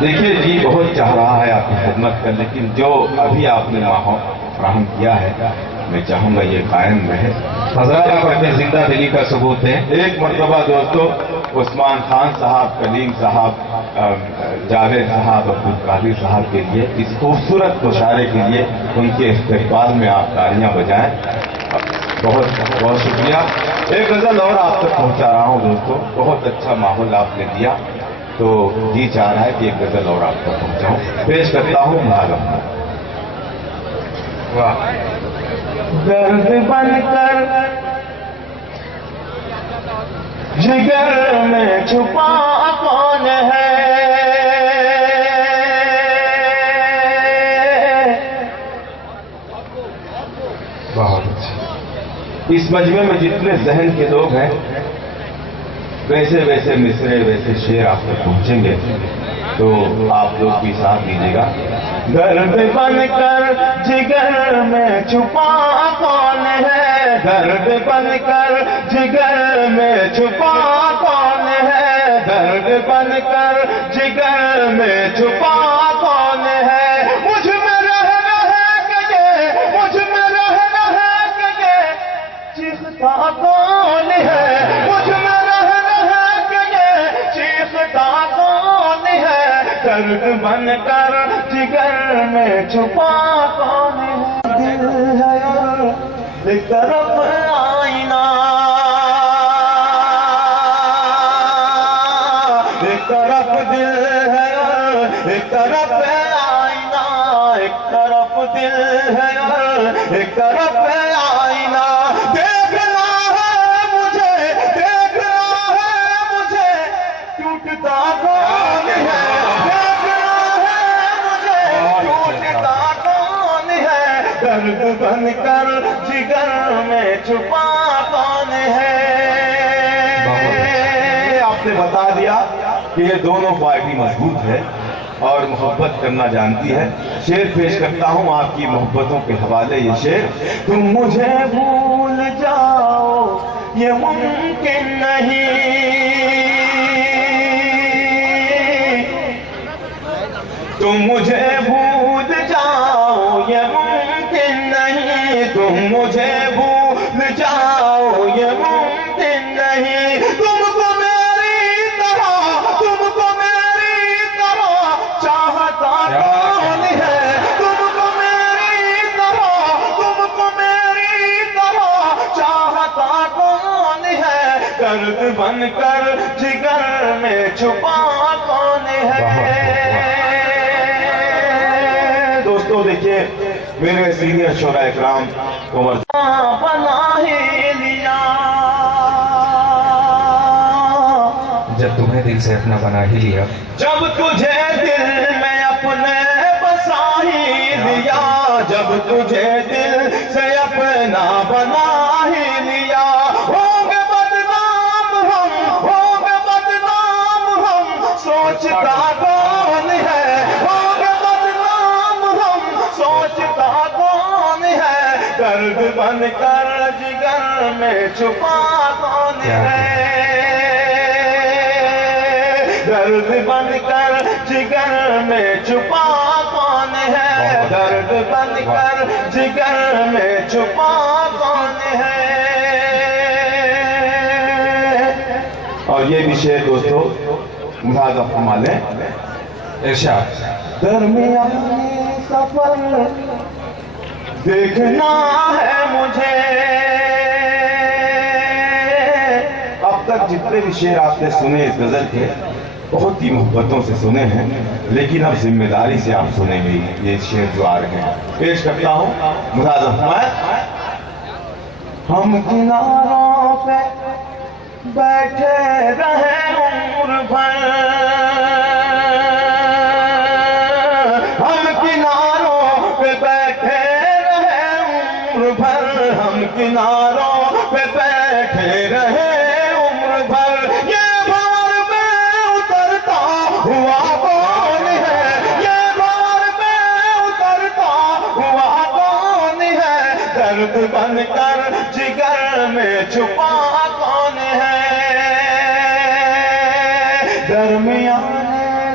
دیکھیے جی بہت چاہ رہا ہے آپ کی خدمت کر، لیکن جو ابھی آپ نے ماحول فراہم کیا ہے میں چاہوں گا یہ قائم رہے. حضرات آپ اپنے زندہ دلی کا ثبوت ہیں. ایک مرتبہ دوستو عثمان خان صاحب، کلیم صاحب، جاوید صاحب، عبدالقادر صاحب کے لیے اس خوبصورت مشاعرے کے لیے ان کے استقبال میں آپ تالیاں بجائیں. بہت بہت شکریہ. ایک غزل اور آپ تک پہنچا رہا ہوں دوستو. بہت اچھا ماحول آپ نے دیا تو جی چاہ رہا ہے کہ ایک غزل اور آپ تک پہنچاؤں. پیش کرتا ہوں معلوم. درد بن کر جگر میں چھپا کون ہے، بہت اچھا. اس مجمع میں جتنے ذہن کے لوگ ہیں ویسے ویسے مصرے ویسے شعر آپ تک پہنچیں گے تو آپ لوگ بھی ساتھ دیجیے گا. درد بن کر جگر میں چھپا کون ہے، درد بن کر جگر میں چھپا کون ہے، درد بن کر جگر میں چھپا کون ہے. مجھ میں رہ کے یہ، مجھ میں رہ کے یہ چیختا کون ہے، مجھ میں رہ کے یہ چیختا کون ہے. درد بن کر جگر میں چھپا کون ہے. دل ہے ایک طرف آئینہ، ایک طرف دل ہے ایک طرف آئینہ، ایک طرف دل ہے ایک طرف آئینہ. دیکھنا ہے مجھے، دیکھنا ہے مجھے ٹوٹتا کون ہے، درد بن کر جگر میں چھپا کون ہے. آپ نے بتا دیا کہ یہ دونوں پارٹی مضبوط ہے اور محبت کرنا جانتی ہے. شعر پیش کرتا ہوں آپ کی محبتوں کے حوالے. یہ شعر: تم مجھے بھول جاؤ یہ ممکن نہیں، تم مجھے بھول جاؤ یہ ممکن نہیں، تم مجھے بھول جاؤ یہ ممکن نہیں. تم کو میری طرح، تم کو میری طرح چاہتا کون ہے، تم کو میری طرح، تم کو میری طرح چاہتا کون ہے. درد بن کر جگر میں چھپا کون ہے. دوستو دیکھیے میرے سینئر شعراء اکرام عمر بنا ہی لیا، جب تمہیں دل سے اپنا بنا ہی لیا، جب تجھے دل میں اپنے بسا ہی لیا، جب تجھے دل سے اپنا بنا ہی لیا. ہوں گے بدنام ہم، ہوں گے بدنام ہم سوچتا کون ہے، ہوں گے بدنام ہم سوچتا کون ہے. درد بن کر جگر میں چھپا کون ہے، درد بن کر جگر میں چھپا کون ہے، درد بن کر جگر میں چھپا کون ہے. اور یہ بھی شعر دوستو ملاحظہ فرما لیں. ارشاد: درمیانی سفر دیکھنا ہے مجھے. اب تک جتنے بھی شعر آپ نے سنے اس غزل کے بہت ہی محبتوں سے سنے ہیں، لیکن اب ذمہ داری سے آپ سنیں گے یہ شعر جو آ رہے ہیں. پیش کرتا ہوں ملاحظہ فرمائیں. ہم کناروں پہ بیٹھے رہے عمر بھر، ہم کناروں پہ بیٹھے رہے عمر بھر، ہم کناروں پہ بیٹھے رہے عمر بھر. یہ بار میں اترتا ہوا کون ہے، یہ بار میں اترتا ہوا کون ہے. درد بن کر جگر میں چھپا کون ہے. درمیانے